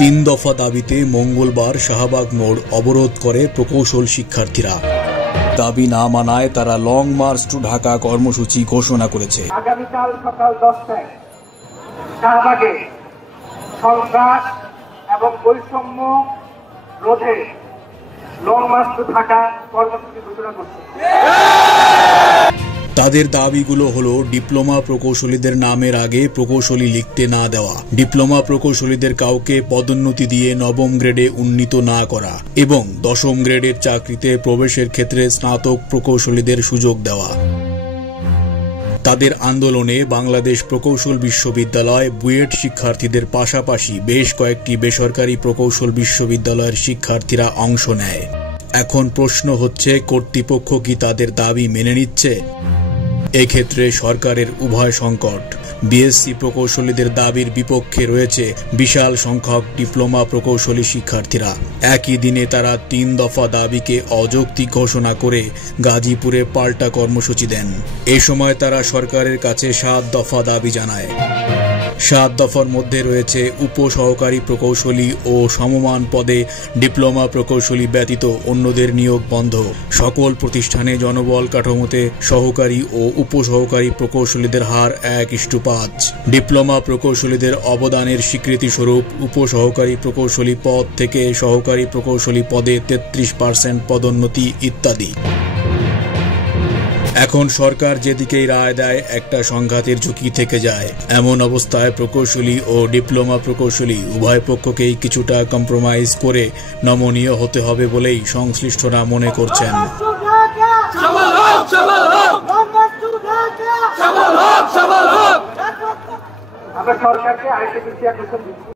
তিন দফা দাবিতে মঙ্গলবার শাহবাগ মোড় অবরোধ করে প্রকৌশল শিক্ষার্থীরা। দাবি না মানায় তারা লং মার্চ টু ঢাকা কর্মসূচি ঘোষণা করেছে। আগামীকাল সকাল 10টায় শাহবাগে সন্ত্রাস এবং বৈষম্য রোধে লং মার্চ টু ঢাকা কর্মসূচি ঘোষণা করছে। তাদের দাবিগুলো হলো ডিপ্লোমা প্রকৌশলীদের নামের আগে প্রকৌশলী লিখতে না দেওয়া, ডিপ্লোমা প্রকৌশলীদের কাউকে পদোন্নতি দিয়ে নবম গ্রেডে উন্নীত না করা এবং দশম গ্রেডের চাকরিতে প্রবেশের ক্ষেত্রে স্নাতক প্রকৌশলীদের সুযোগ দেওয়া। তাদের আন্দোলনে বাংলাদেশ প্রকৌশল বিশ্ববিদ্যালয় বুয়েট শিক্ষার্থীদের পাশাপাশি বেশ কয়েকটি বেসরকারি প্রকৌশল বিশ্ববিদ্যালয়ের শিক্ষার্থীরা অংশ নেয়। এখন প্রশ্ন হচ্ছে, কর্তৃপক্ষ কি তাদের দাবি মেনে নিচ্ছে? এক্ষেত্রে সরকারের উভয় সংকট। বিএসসি প্রকৌশলীদের দাবির বিপক্ষে রয়েছে বিশাল সংখ্যক ডিপ্লোমা প্রকৌশলী শিক্ষার্থীরা। একই দিনে তারা 3 দফা দাবিকে অযৌক্তিক ঘোষণা করে গাজীপুরে পাল্টা কর্মসূচি দেন। এ সময় তারা সরকারের কাছে 7 দফা দাবি জানায়। 7 দফার মধ্যে রয়েছে উপসহকারী প্রকৌশলী ও সমমান পদে ডিপ্লোমা প্রকৌশলী ব্যতীত অন্যদের নিয়োগ বন্ধ, সকল প্রতিষ্ঠানে জনবল কাঠামোতে সহকারী ও উপসহকারী প্রকৌশলীদের হার 1:5, ডিপ্লোমা প্রকৌশলীদের অবদানের স্বীকৃতিস্বরূপ উপসহকারী প্রকৌশলী পদ থেকে সহকারী প্রকৌশলী পদে 33% পদোন্নতি ইত্যাদি। এখন সরকার যেদিকেই রায় দেয় একটা সংঘাতের ঝুঁকি থেকে যায়। এমন অবস্থায় প্রকৌশলী ও ডিপ্লোমা প্রকৌশলী উভয় পক্ষকেই কিছুটা কম্প্রোমাইজ করে নমনীয় হতে হবে বলেই সংশ্লিষ্টরা মনে করছেন। আমরা সরকারকে আরেকটা বিষয়